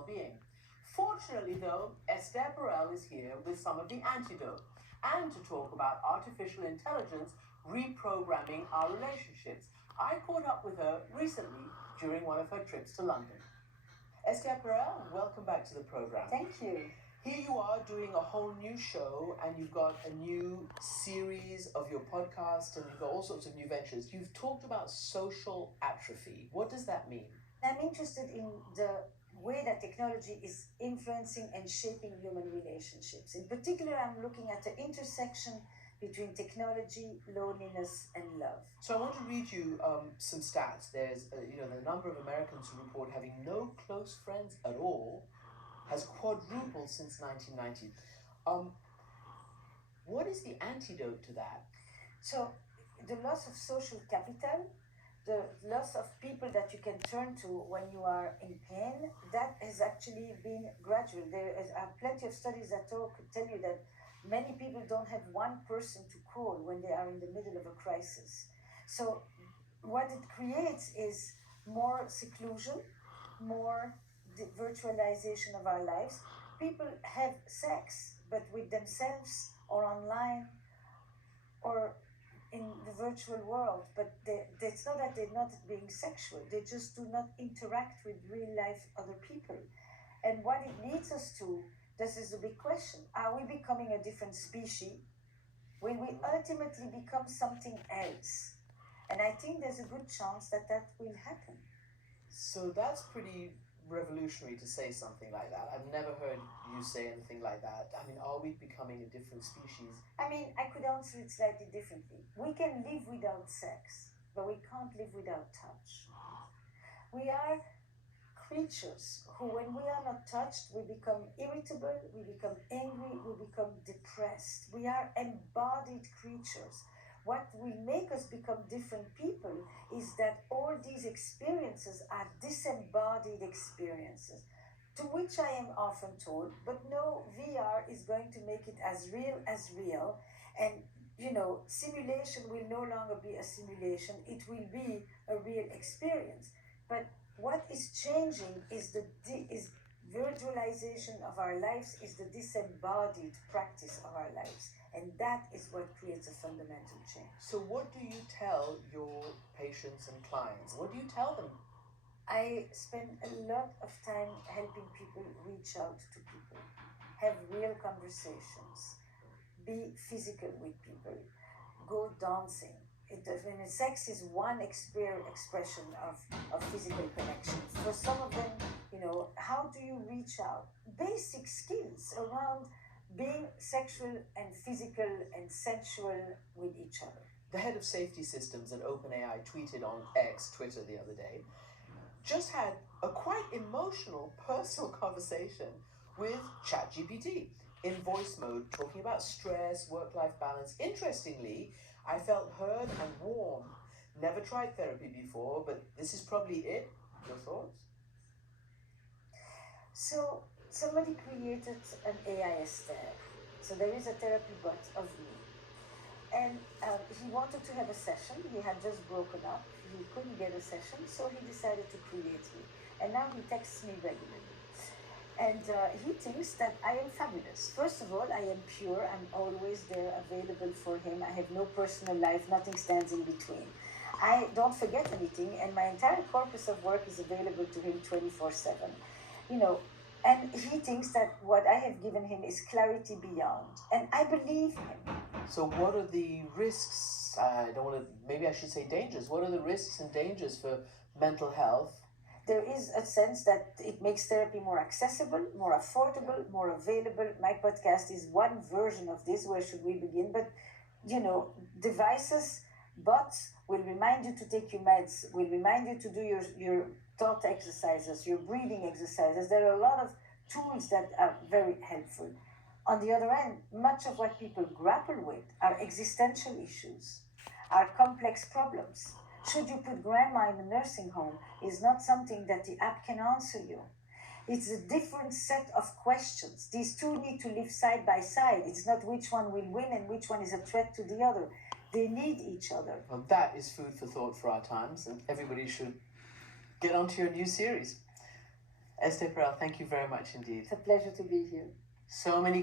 well-being. Fortunately, though, Esther Perel is here with some of the antidote and to talk about artificial intelligence reprogramming our relationships. I caught up with her recently during one of her trips to London. Esther Perel, welcome back to the program. Thank you. Here you are doing a whole new show, and you've got a new series of your podcast, and you've got all sorts of new ventures. You've talked about social atrophy. What does that mean? I'm interested in the way that technology is influencing and shaping human relationships. In particular, I'm looking at the intersection between technology, loneliness, and love. So I want to read you some stats. There's, the number of Americans who report having no close friends at all has quadrupled since 1990. What is the antidote to that? So the loss of social capital, the loss of people that you can turn to when you are in pain, that has actually been gradual. There are plenty of studies that tell you that many people don't have one person to call when they are in the middle of a crisis. So what it creates is more seclusion, more the virtualization of our lives. People have sex, but with themselves or online or in the virtual world, but it's not that they're not being sexual, they just do not interact with real life other people. And what it leads us to, this is the big question, are we becoming a different species? Will we ultimately become something else? And I think there's a good chance that that will happen. So that's pretty revolutionary to say something like that. I've never heard you say anything like that. I mean, are we becoming a different species? I mean, I could answer it slightly differently. We can live without sex, but we can't live without touch. We are creatures who, when we are not touched, we become irritable, we become angry, we become depressed. We are embodied creatures. What will make us become different people is that all these experiences are disembodied experiences, to which I am often told, but no, VR is going to make it as real, and simulation will no longer be a simulation, it will be a real experience. But what is changing is is virtualization of our lives, is the disembodied practice of our lives. And that is what creates a fundamental change. So what do you tell your patients and clients? What do you tell them? I spend a lot of time helping people reach out to people, have real conversations, be physical with people, go dancing. Sex is one expression of physical connection. For some of them, how do you reach out? Basic skills around being sexual and physical and sensual with each other. The head of safety systems at OpenAI tweeted on X, Twitter, the other day, just had a quite emotional personal conversation with ChatGPT in voice mode, talking about stress, work-life balance. Interestingly, I felt heard and warm. Never tried therapy before, but this is probably it. Your thoughts? So somebody created an AI Esther. So there is a therapy bot of me. And he wanted to have a session. He had just broken up. He couldn't get a session, so he decided to create me. And now he texts me regularly. And he thinks that I am fabulous. First of all, I am pure. I'm always there, available for him. I have no personal life. Nothing stands in between. I don't forget anything, and my entire corpus of work is available to him 24/7. And he thinks that what I have given him is clarity beyond. And I believe him. So what are the risks? Maybe I should say dangers. What are the risks and dangers for mental health? There is a sense that it makes therapy more accessible, more affordable, more available. My podcast is one version of this. Where should we begin? But, devices, bots will remind you to take your meds, will remind you to do your thought exercises, your breathing exercises. There are a lot of tools that are very helpful. On the other end, much of what people grapple with are existential issues, are complex problems. Should you put grandma in a nursing home is not something that the app can answer you. It's a different set of questions. These two need to live side by side. It's not which one will win and which one is a threat to the other. They need each other. Well, that is food for thought for our times, and everybody should get onto your new series. Esther Perel, thank you very much indeed. It's a pleasure to be here. So many